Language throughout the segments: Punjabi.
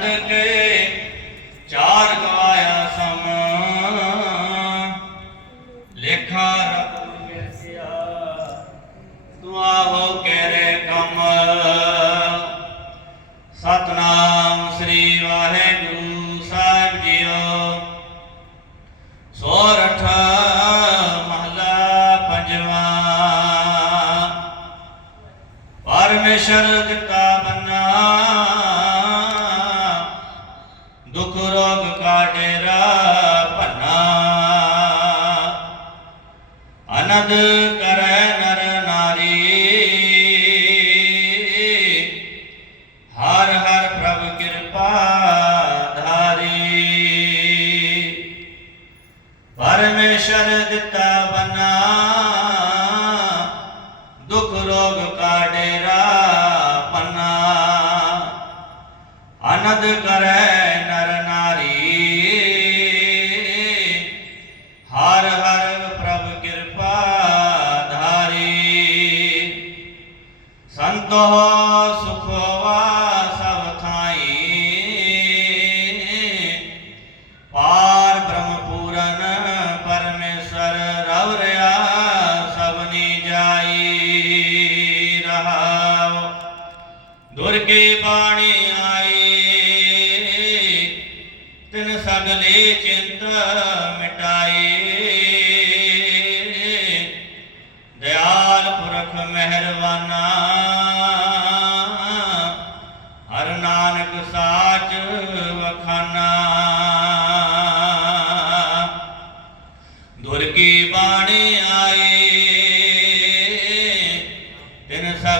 ਆਨੰਦ ਕੇ ਚਾਰ ਗਵਾਇਆ ਸਮ। ਲੇਖਾ ਰਬ ਵਿਸਿਆ ਤੂੰ ਆਹੋ ਕਰੇ ਕਮ। ਸਤਨਾਮ ਸ੍ਰੀ ਵਾਹਿਗੁਰੂ ਸਾਹਿਬ ਜੀਓ। ਸੋਰਠ ਮਹਲਾ ਪੰਜਵਾ। ਪਰਮੇਸ਼ਰ ਦਿੱਤਾ ਪਰਮੇਸ਼ਰ ਦਿੱਤਾ ਬਨਾ। ਦੁਖ ਰੋਗ ਕਾ ਡੇਰਾ ਪੰਨਾ। ਅਨੰਦ ਕਰੈ ਨਰ ਨਾਰੀ। ਹਰ ਹਰ ਪ੍ਰਭ ਕਿਰਪਾ ਧਾਰੀ। ਸੰਤੋ ਰਹਾਉ ਦੁਰਗੇ ਬਾਣੀ ਆਏ ਤਿਨ ਸਗਲੇ ਚਿੰਤ ਮਿਟਾਏ ਦਇਆਲ ਪੁਰਖ ਮਹਿਰਵਾਨਾ। ਹਰ ਨਾਨਕ ਸਾਚ ਵਖਾਨਾ। ਦੁਰਗੀ ਬਾਣੀ ਆਏ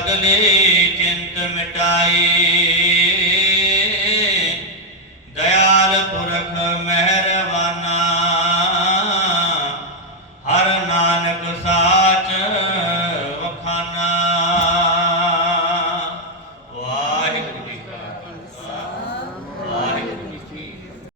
ਸਗਲੇ ਚਿੰਤ ਮਿਟਾਈ।